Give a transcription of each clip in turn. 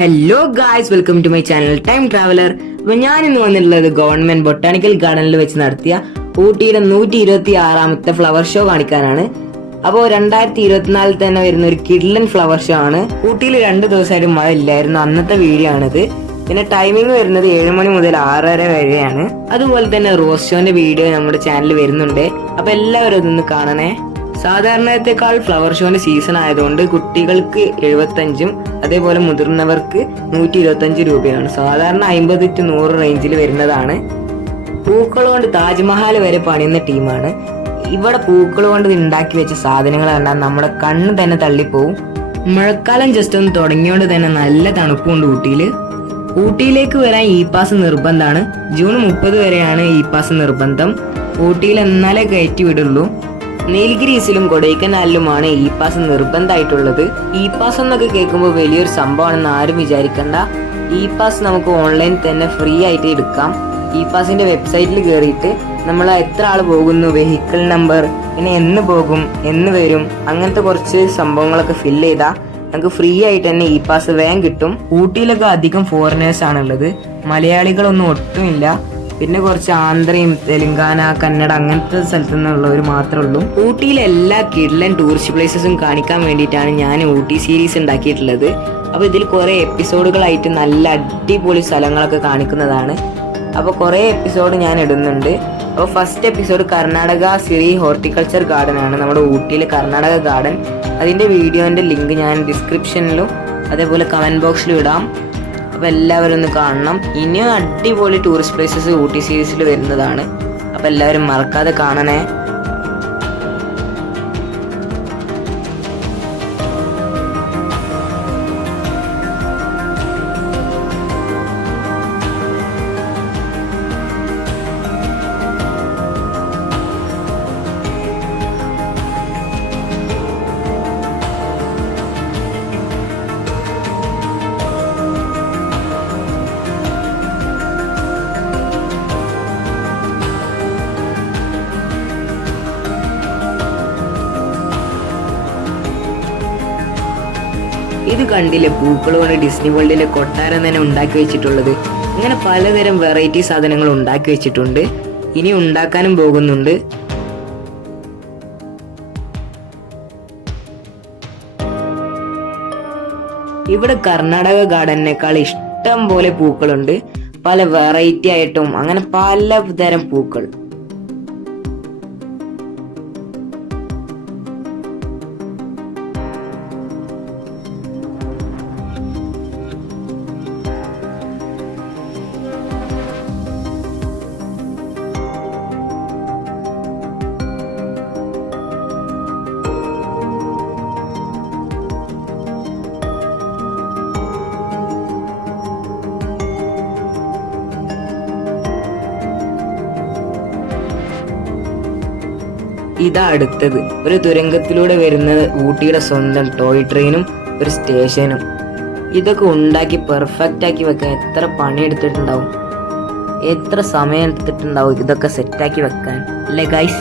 Hello guys, welcome to my channel Time Traveller. അപ്പൊ ഞാൻ ഇന്ന് വന്നിട്ടുള്ളത് ഗവൺമെന്റ് ബൊട്ടാണിക്കൽ ഗാർഡനിൽ വെച്ച് നടത്തിയ ഊട്ടിയുടെ 126ാമത്തെ ഫ്ലവർ ഷോ കാണിക്കാനാണ്. അപ്പോൾ 2024 തന്നെ വരുന്ന ഒരു കിഡ്ലൻ ഫ്ലവർ ഷോ ആണ്. ഊട്ടിയിൽ 2 ദിവസമായിട്ട് മഴ ഇല്ലായിരുന്നു. അന്നത്തെ വീഡിയോ ആണിത്. പിന്നെ ടൈമിംഗ് വരുന്നത് 7 മണി മുതൽ 6:30 വരെയാണ്. അതുപോലെ തന്നെ റോസ് ഷോന്റെ വീഡിയോ നമ്മുടെ ചാനലിൽ വരുന്നുണ്ട്. അപ്പൊ എല്ലാവരും അതൊന്ന് കാണണേ. സാധാരണത്തേക്കാൾ ഫ്ലവർ ഷോന്റെ സീസൺ ആയതുകൊണ്ട് കുട്ടികൾക്ക് 75 അതേപോലെ മുതിർന്നവർക്ക് 125 രൂപയാണ്. സാധാരണ 50 to 100 റേഞ്ചിൽ വരുന്നതാണ്. പൂക്കൾ കൊണ്ട് താജ്മഹൽ വരെ പണിയുന്ന ടീമാണ്. ഇവിടെ പൂക്കൾ കൊണ്ട് ഉണ്ടാക്കി വെച്ച സാധനങ്ങൾ കണ്ടാൽ നമ്മുടെ കണ്ണ് തന്നെ തള്ളിപ്പോവും. മഴക്കാലം ജസ്റ്റ് ഒന്ന് തുടങ്ങിയോണ്ട് തന്നെ നല്ല തണുപ്പുണ്ട് ഊട്ടിയിലേക്ക് വരാൻ ഇ പാസ് നിർബന്ധമാണ്. ജൂൺ 30 വരെയാണ് ഇ പാസ് നിർബന്ധം. ഊട്ടിയിൽ എന്നാലേ കയറ്റി വിടുള്ളൂ. നീൽഗിരീസിലും കൊടൈക്കനാലിലുമാണ് ഇ പാസ് നിർബന്ധമായിട്ടുള്ളത്. ഇ പാസ് എന്നൊക്കെ കേൾക്കുമ്പോൾ വലിയൊരു സംഭവമാണെന്ന് ആരും വിചാരിക്കണ്ട. ഇ പാസ് നമുക്ക് ഓൺലൈൻ തന്നെ ഫ്രീ ആയിട്ട് എടുക്കാം. ഇ പാസിന്റെ വെബ്സൈറ്റിൽ കയറിയിട്ട് നമ്മൾ എത്ര ആൾ പോകുന്നു, വെഹിക്കിൾ നമ്പർ, പിന്നെ എന്ന് പോകും, എന്ന് വരും, അങ്ങനത്തെ കുറച്ച് സംഭവങ്ങളൊക്കെ ഫില്ല് ചെയ്താൽ നമുക്ക് ഫ്രീ ആയിട്ട് തന്നെ ഇ പാസ് വേഗം കിട്ടും. ഊട്ടിയിലൊക്കെ അധികം ഫോറിനേഴ്സ് ആണുള്ളത്. മലയാളികളൊന്നും ഒട്ടുമില്ല. പിന്നെ കുറച്ച് ആന്ധ്രയും തെലുങ്കാന, കന്നഡ അങ്ങനത്തെ സ്ഥലത്തു നിന്നുള്ളവർ മാത്രമേ ഉള്ളൂ. ഊട്ടിയിലെ എല്ലാ കിഡ്ലൻ ടൂറിസ്റ്റ് പ്ലേസസും കാണിക്കാൻ വേണ്ടിയിട്ടാണ് ഞാൻ ഊട്ടി സീരീസ് ഉണ്ടാക്കിയിട്ടുള്ളത്. അപ്പോൾ ഇതിൽ കുറേ എപ്പിസോഡുകളായിട്ട് നല്ല അടിപൊളി സ്ഥലങ്ങളൊക്കെ കാണിക്കുന്നതാണ്. അപ്പോൾ കുറേ എപ്പിസോഡ് ഞാൻ ഇടുന്നുണ്ട്. അപ്പോൾ first episode Karnataka Siri horticulture garden ആണ്, നമ്മുടെ ഊട്ടിയിലെ കർണാടക ഗാർഡൻ. അതിൻ്റെ വീഡിയോൻ്റെ ലിങ്ക് ഞാൻ ഡിസ്ക്രിപ്ഷനിലും അതേപോലെ കമൻറ്റ് ബോക്സിലും ഇടാം. അപ്പോൾ എല്ലാവരും ഒന്ന് കാണണം. ഇനിയും അടിപൊളി ടൂറിസ്റ്റ് പ്ലേസസ് ഊട്ടി സീരീസിൽ വരുന്നതാണ്. അപ്പോൾ എല്ലാവരും മറക്കാതെ കാണണേ. ഇത് കണ്ടില്ലേ, പൂക്കൾ കൊണ്ട് ഡിസ്നി വേൾഡിലെ കൊട്ടാരം തന്നെ ഉണ്ടാക്കി വെച്ചിട്ടുള്ളത്. ഇങ്ങനെ പലതരം വെറൈറ്റി സാധനങ്ങൾ ഉണ്ടാക്കി വെച്ചിട്ടുണ്ട്. ഇനി ഉണ്ടാക്കാനും പോകുന്നുണ്ട്. ഇവിടെ കർണാടക ഗാർഡനേക്കാൾ ഇഷ്ടം പോലെ പൂക്കളുണ്ട്. പല വെറൈറ്റി ആയിട്ടും അങ്ങനെ പലതരം പൂക്കൾ. ഇതാ അടുത്തത്, ഒരു തുരങ്കത്തിലൂടെ വരുന്ന ഊട്ടിയുടെ സ്വന്തം ടോയ് ട്രെയിനും ഒരു സ്റ്റേഷനും. ഇതൊക്കെ ഉണ്ടാക്കി പെർഫെക്റ്റ് ആക്കി വെക്കാൻ എത്ര പണിയെടുത്തിട്ടുണ്ടാവും, എത്ര സമയം എടുത്തിട്ടുണ്ടാവും ഇതൊക്കെ സെറ്റാക്കി വെക്കാൻ, അല്ലേ ഗൈസ്?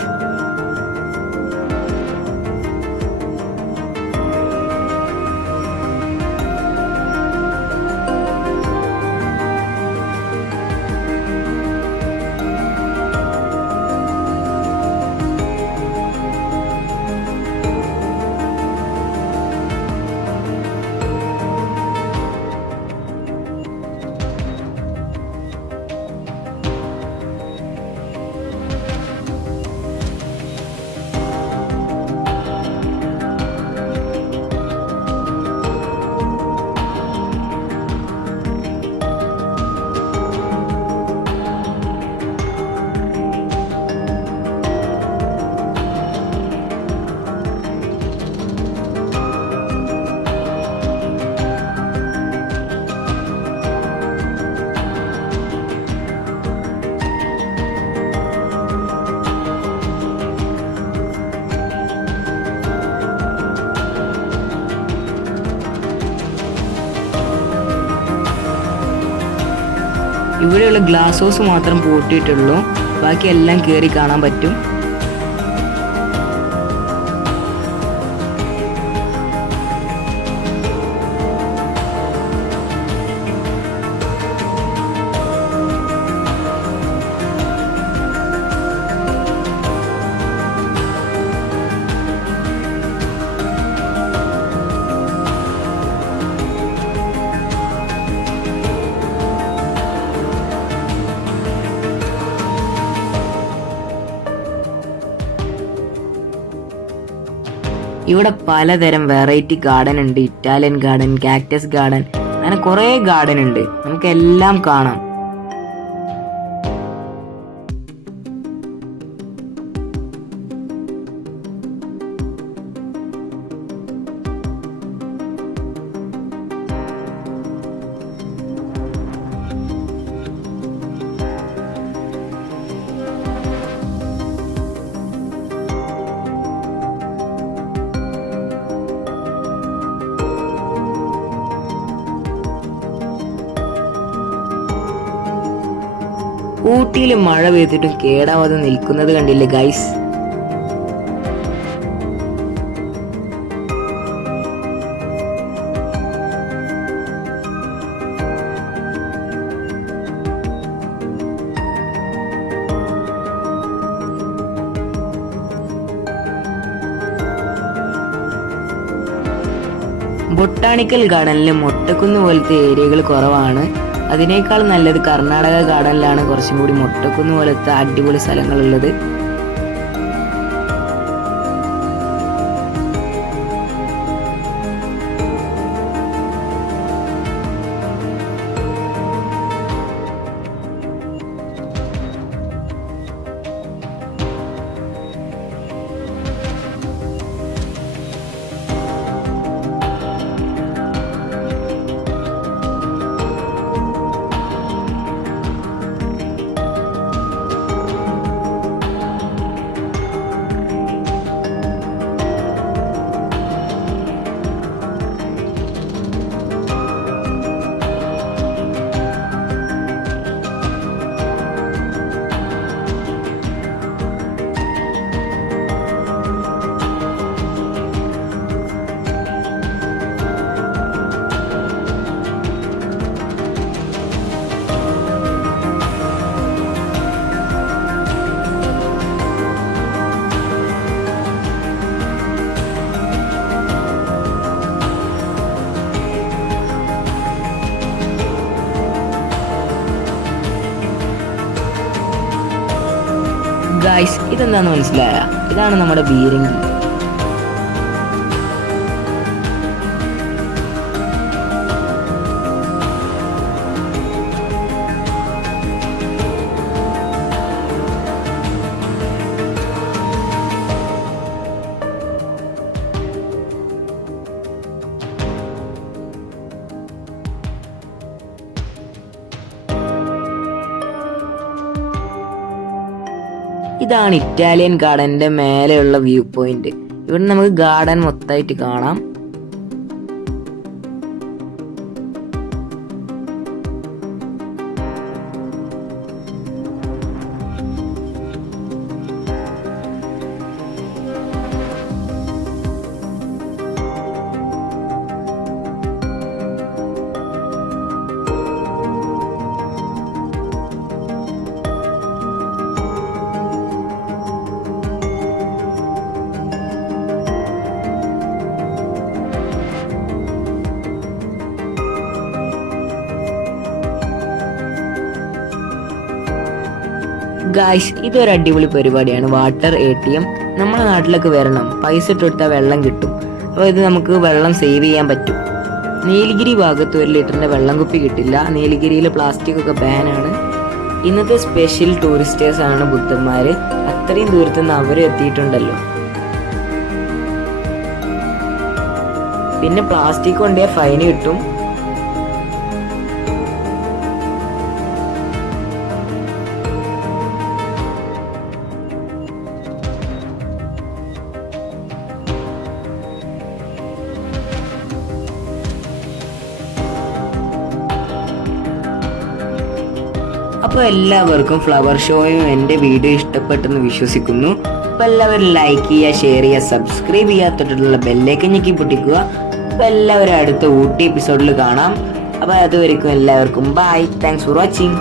ഇവിടെയുള്ള ഗ്ലാസ് ഹൗസ് മാത്രം പൂട്ടിയിട്ടുള്ളൂ, ബാക്കി എല്ലാം കയറി കാണാൻ പറ്റും. ഇവിടെ പലതരം വെറൈറ്റി ഗാർഡൻ ഉണ്ട്. ഇറ്റാലിയൻ ഗാർഡൻ, കാക്ടസ് ഗാർഡൻ, അങ്ങനെ കുറേ ഗാർഡൻ ഉണ്ട്. നമുക്ക് എല്ലാം കാണാം. ഊട്ടിയിൽ മഴ പെയ്തിട്ടും കേടാവാതെ നിൽക്കുന്നത് കണ്ടില്ലേ ഗൈസ്. ബൊട്ടാണിക്കൽ ഗാർഡനിൽ മൊട്ടക്കുന്ന് പോലത്തെ ഏരിയകൾ കുറവാണ്. അതിനേക്കാൾ നല്ലത് കർണാടക ഗാർഡനിലാണ് കുറച്ചും കൂടി മൊട്ടക്കുന്ന് പോലത്തെ അടിപൊളി സ്ഥലങ്ങളുള്ളത്. ഗൈസ്, ഇതെന്താന്ന് മനസ്സിലായ? ഇതാണ് നമ്മുടെ ബീരങ്കി. ഇതാണ് ഇറ്റാലിയൻ ഗാർഡന്റെ മേലെയുള്ള വ്യൂ പോയിന്റ്. ഇവിടെ നമുക്ക് ഗാർഡൻ മൊത്തമായിട്ട് കാണാം. ഗായ്സ്, ഇതൊരു അടിപൊളി പരിപാടിയാണ്. Water ATM. നമ്മുടെ നാട്ടിലൊക്കെ വരണം. പൈസ ഇട്ട് കൊടുത്താൽ വെള്ളം കിട്ടും. അപ്പോൾ ഇത് നമുക്ക് വെള്ളം സേവ് ചെയ്യാൻ പറ്റും. നീലഗിരി ഭാഗത്ത് 1 ലിറ്ററിന്റെ വെള്ളം കുപ്പി കിട്ടില്ല. നീലഗിരിയിൽ പ്ലാസ്റ്റിക് ഒക്കെ ബാനാണ്. ഇന്നത്തെ സ്പെഷ്യൽ ടൂറിസ്റ്റേഴ്സ് ആണ് ബുദ്ധന്മാര്. അത്രയും ദൂരത്തുനിന്ന് അവർ എത്തിയിട്ടുണ്ടല്ലോ. പിന്നെ പ്ലാസ്റ്റിക് കൊണ്ടേ ഫൈൻ കിട്ടും. അപ്പോൾ എല്ലാവർക്കും ഫ്ലവർ ഷോയും എൻ്റെ വീഡിയോ ഇഷ്ടപ്പെട്ടെന്ന് വിശ്വസിക്കുന്നു. അപ്പോൾ എല്ലാവരും ലൈക്ക് ചെയ്യുക, ഷെയർ ചെയ്യുക, സബ്സ്ക്രൈബ് ചെയ്യാത്തിട്ടുള്ള ബെല്ലേക്ക് ഞെക്കി പൊട്ടിക്കുക. അപ്പോൾ എല്ലാവരും അടുത്ത ഊട്ടി എപ്പിസോഡിൽ കാണാം. അപ്പോൾ അതുവരെക്കും എല്ലാവർക്കും ബൈ. Thanks for watching.